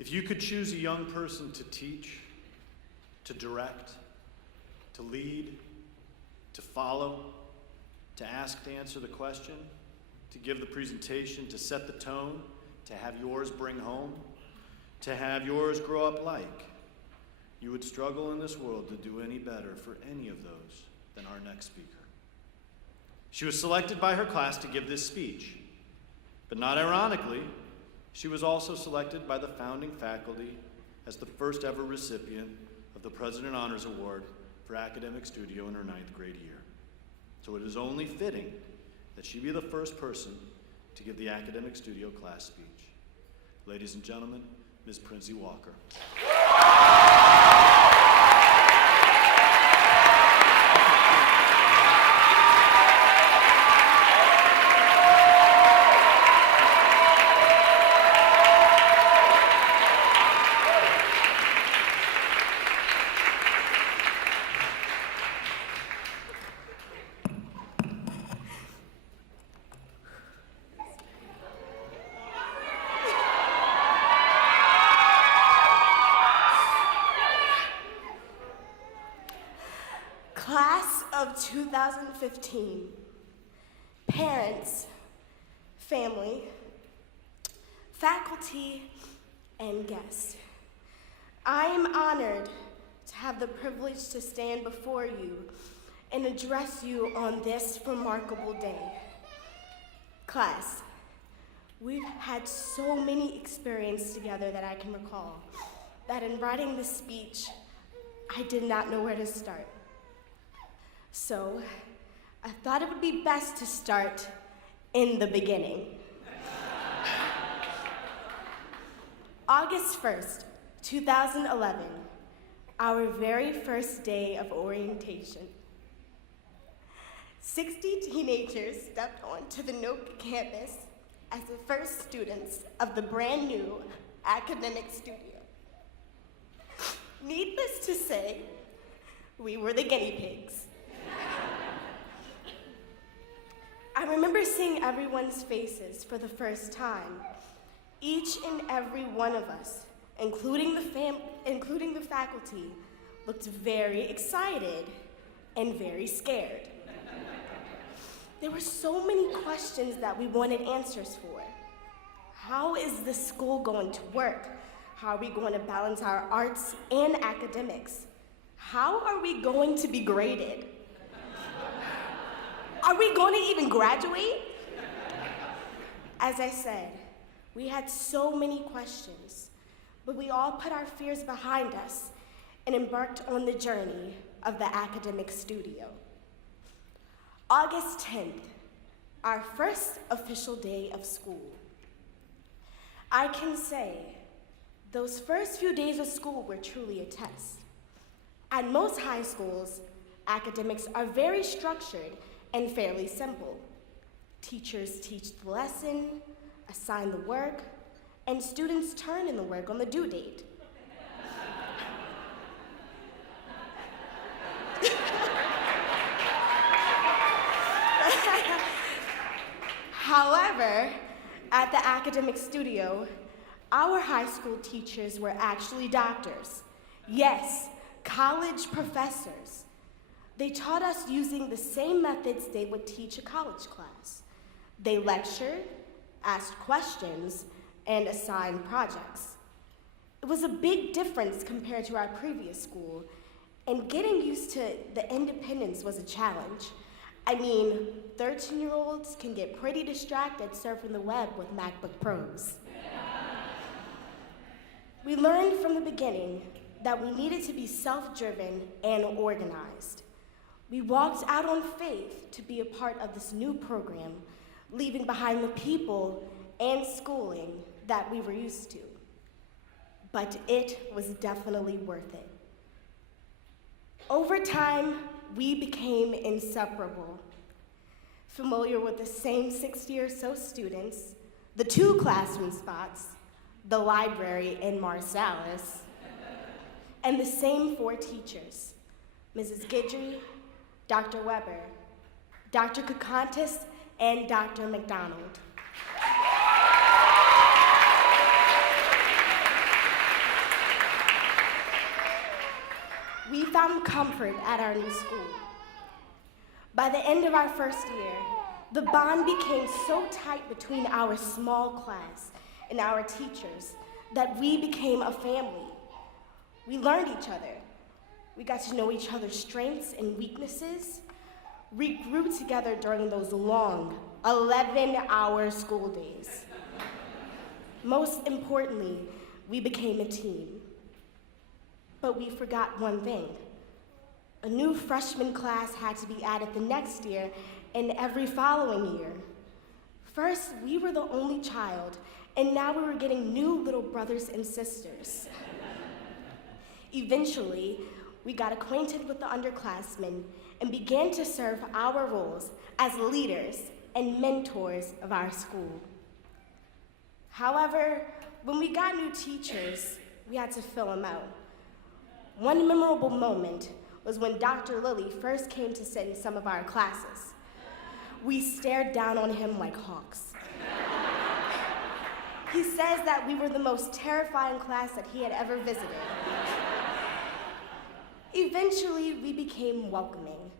If you could choose a young person to teach, to direct, to lead, to follow, to ask, to answer the question, to give the presentation, to set the tone, to have yours bring home, to have yours grow up like, you would struggle in this world to do any better for any of those than our next speaker. She was selected by her class to give this speech, but not ironically, she was also selected by the founding faculty as the first ever recipient of the President Honors Award for Academic Studio in her 9th grade year. So it is only fitting that she be the first person to give the Academic Studio class speech. Ladies and gentlemen, Ms. Prinsey Walker. Class of 2015, parents, family, faculty, and guests. I am honored to have the privilege to stand before you and address you on this remarkable day. Class, we've had so many experiences together that I can recall, that in writing this speech, I did not know where to start. So, I thought it would be best to start in the beginning. August 1st, 2011, our very first day of orientation. 60 teenagers stepped onto the NOKA campus as the first students of the brand new academic studio. Needless to say, we were the guinea pigs. I remember seeing everyone's faces for the first time. Each and every one of us, including the faculty, looked very excited and very scared. There were so many questions that we wanted answers for. How is this school going to work? How are we going to balance our arts and academics? How are we going to be graded? Are we going to even graduate? As I said, we had so many questions, but we all put our fears behind us and embarked on the journey of the academic studio. August 10th, our first official day of school. I can say those first few days of school were truly a test. At most high schools, academics are very structured and fairly simple. Teachers teach the lesson, assign the work, and students turn in the work on the due date. However, at the academic studio, our high school teachers were actually doctors. Yes, college professors. They taught us using the same methods they would teach a college class. They lectured, asked questions, and assigned projects. It was a big difference compared to our previous school, and getting used to the independence was a challenge. I mean, 13-year-olds can get pretty distracted surfing the web with MacBook Pros. We learned from the beginning that we needed to be self-driven and organized. We walked out on faith to be a part of this new program, leaving behind the people and schooling that we were used to. But it was definitely worth it. Over time, we became inseparable. Familiar with the same 60 or so students, the 2 classroom spots, the library in Marsalis, and the same 4 teachers, Mrs. Guidry, Dr. Weber, Dr. Kakantis, and Dr. McDonald. found comfort at our new school. By the end of our first year, the bond became so tight between our small class and our teachers that we became a family. We learned each other. We got to know each other's strengths and weaknesses. We grew together during those long 11-hour school days. Most importantly, we became a team. But we forgot one thing. A new freshman class had to be added the next year and every following year. First, we were the only child, and now we were getting new little brothers and sisters. Eventually, we got acquainted with the underclassmen and began to serve our roles as leaders and mentors of our school. However, when we got new teachers, we had to fill them out. One memorable moment was when Dr. Lilly first came to sit in some of our classes. We stared down on him like hawks. He says that we were the most terrifying class that he had ever visited. Eventually, we became welcoming.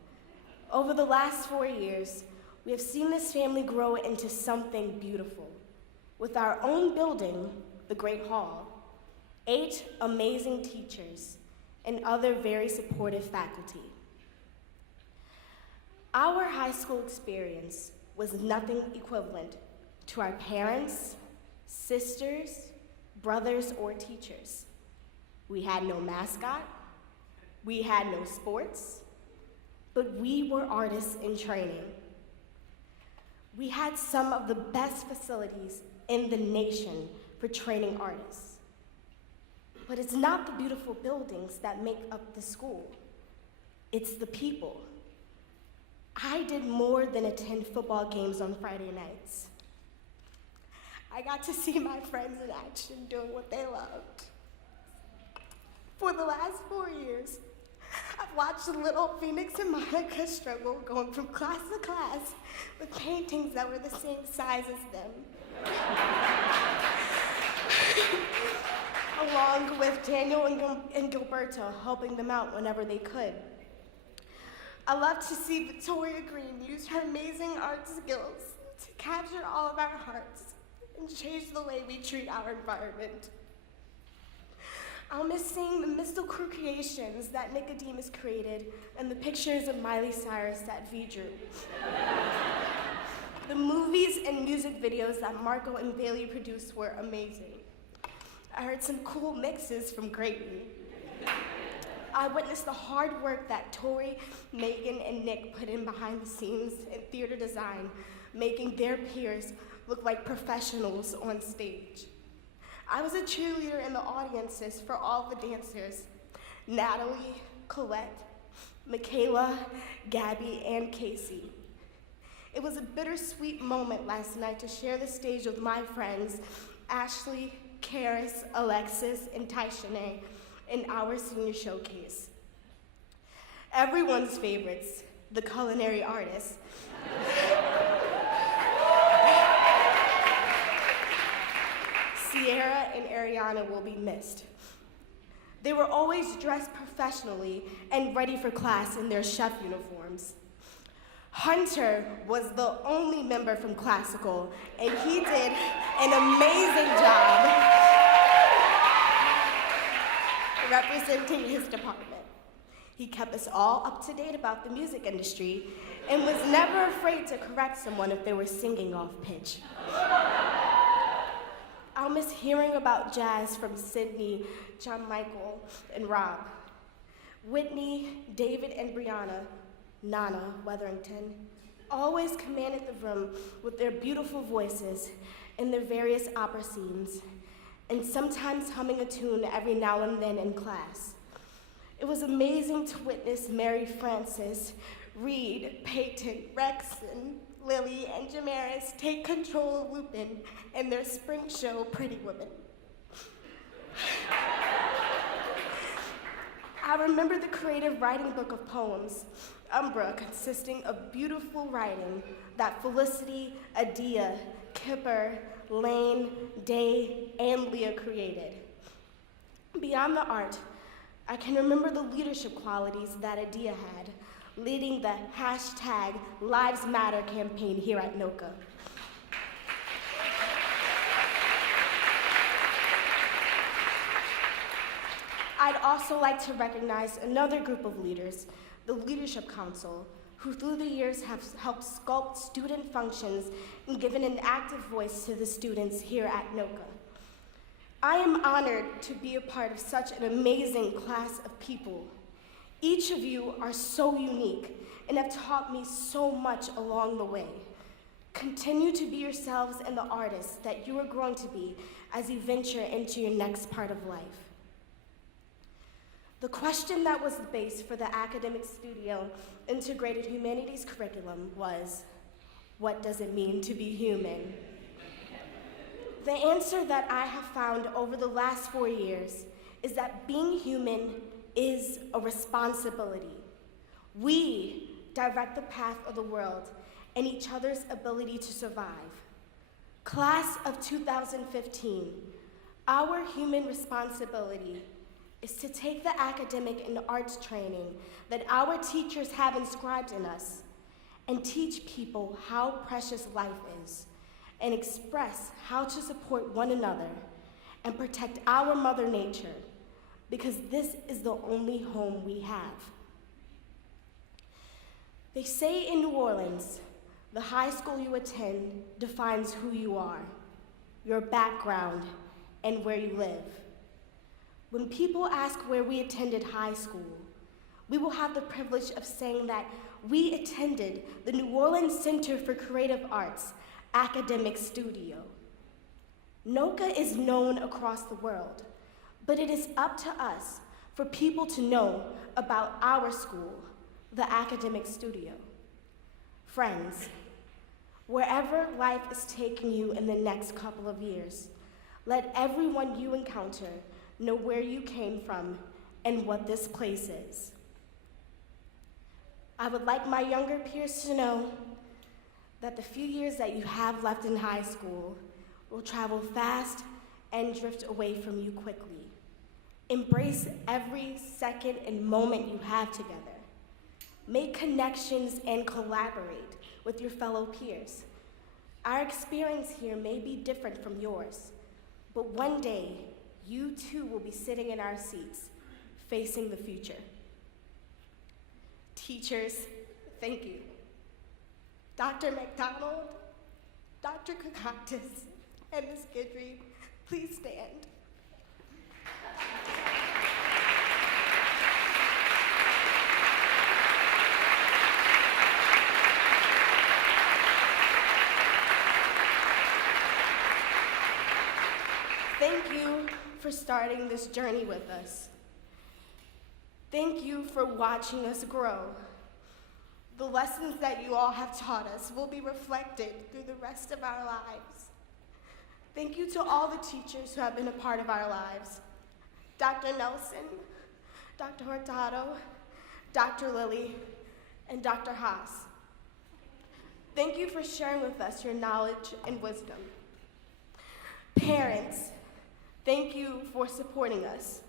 Over the last 4 years, we have seen this family grow into something beautiful. With our own building, the Great Hall, 8 amazing teachers, and other very supportive faculty. Our high school experience was nothing equivalent to our parents, sisters, brothers, or teachers. We had no mascot, we had no sports, but we were artists in training. We had some of the best facilities in the nation for training artists. But it's not the beautiful buildings that make up the school. It's the people. I did more than attend football games on Friday nights. I got to see my friends in action doing what they loved. For the last 4 years, I've watched little Phoenix and Monica struggle going from class to class with paintings that were the same size as them. Along with Daniel and Gilberto helping them out whenever they could. I love to see Victoria Green use her amazing art skills to capture all of our hearts and change the way we treat our environment. I'll miss seeing the mystical creations that Nicodemus created and the pictures of Miley Cyrus that V drew. The movies and music videos that Marco and Bailey produced were amazing. I heard some cool mixes from Creighton. I witnessed the hard work that Tori, Megan, and Nick put in behind the scenes in theater design, making their peers look like professionals on stage. I was a cheerleader in the audiences for all the dancers, Natalie, Colette, Michaela, Gabby, and Casey. It was a bittersweet moment last night to share the stage with my friends, Ashley, Karis, Alexis, and Taishane in our senior showcase. Everyone's favorites, the culinary artists. Sierra and Ariana will be missed. They were always dressed professionally and ready for class in their chef uniforms. Hunter was the only member from classical, and he did an amazing job representing his department. He kept us all up to date about the music industry and was never afraid to correct someone if they were singing off pitch. I'll miss hearing about jazz from Sydney, John Michael, and Rob. Whitney, David, and Brianna, Nana Weatherington, always commanded the room with their beautiful voices in their various opera scenes, and sometimes humming a tune every now and then in class. It was amazing to witness Mary Frances, Reed, Peyton, Rexon, Lily, and Jamaris take control of Lupin and their spring show, Pretty Women. I remember the creative writing book of poems, Umbra, consisting of beautiful writing that Felicity, Adia, Kipper, Lane, Day, and Leah created. Beyond the art, I can remember the leadership qualities that Adia had, leading the hashtag Lives Matter campaign here at NOCA. I'd also like to recognize another group of leaders, the Leadership Council, who through the years have helped sculpt student functions and given an active voice to the students here at NOCA. I am honored to be a part of such an amazing class of people. Each of you are so unique and have taught me so much along the way. Continue to be yourselves and the artists that you are growing to be as you venture into your next part of life. The question that was the base for the Academic Studio Integrated Humanities curriculum was, what does it mean to be human? The answer that I have found over the last 4 years is that being human is a responsibility. We direct the path of the world and each other's ability to survive. Class of 2015, our human responsibility is to take the academic and arts training that our teachers have inscribed in us and teach people how precious life is and express how to support one another and protect our Mother Nature, because this is the only home we have. They say in New Orleans, the high school you attend defines who you are, your background, and where you live. When people ask where we attended high school, we will have the privilege of saying that we attended the New Orleans Center for Creative Arts Academic Studio. NOCA is known across the world, but it is up to us for people to know about our school, the Academic Studio. Friends, wherever life is taking you in the next couple of years, let everyone you encounter know where you came from and what this place is. I would like my younger peers to know that the few years that you have left in high school will travel fast and drift away from you quickly. Embrace every second and moment you have together. Make connections and collaborate with your fellow peers. Our experience here may be different from yours, but one day, you too will be sitting in our seats, facing the future. Teachers, thank you. Dr. McDonald, Dr. Kakakis, and Ms. Guidry, please stand. Thank you for starting this journey with us. Thank you for watching us grow. The lessons that you all have taught us will be reflected through the rest of our lives. Thank you to all the teachers who have been a part of our lives. Dr. Nelson, Dr. Hurtado, Dr. Lilly, and Dr. Haas. Thank you for sharing with us your knowledge and wisdom. Parents, thank you for supporting us.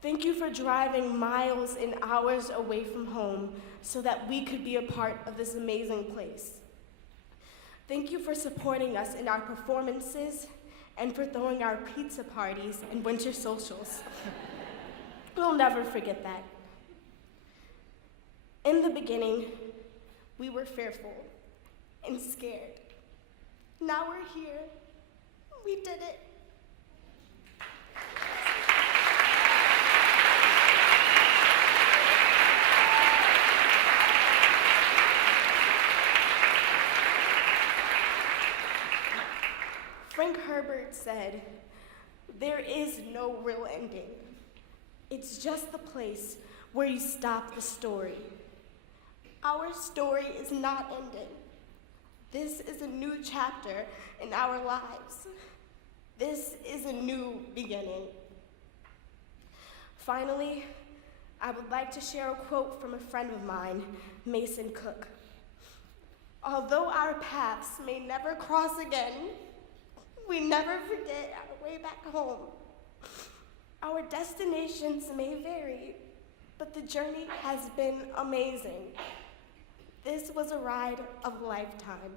Thank you for driving miles and hours away from home so that we could be a part of this amazing place. Thank you for supporting us in our performances and for throwing our pizza parties and winter socials. We'll never forget that. In the beginning, we were fearful and scared. Now we're here. We did it. Frank Herbert said, "There is no real ending. It's just the place where you stop the story." Our story is not ending. This is a new chapter in our lives. This is a new beginning. Finally, I would like to share a quote from a friend of mine, Mason Cook. "Although our paths may never cross again, we never forget our way back home. Our destinations may vary, but the journey has been amazing. This was a ride of a lifetime.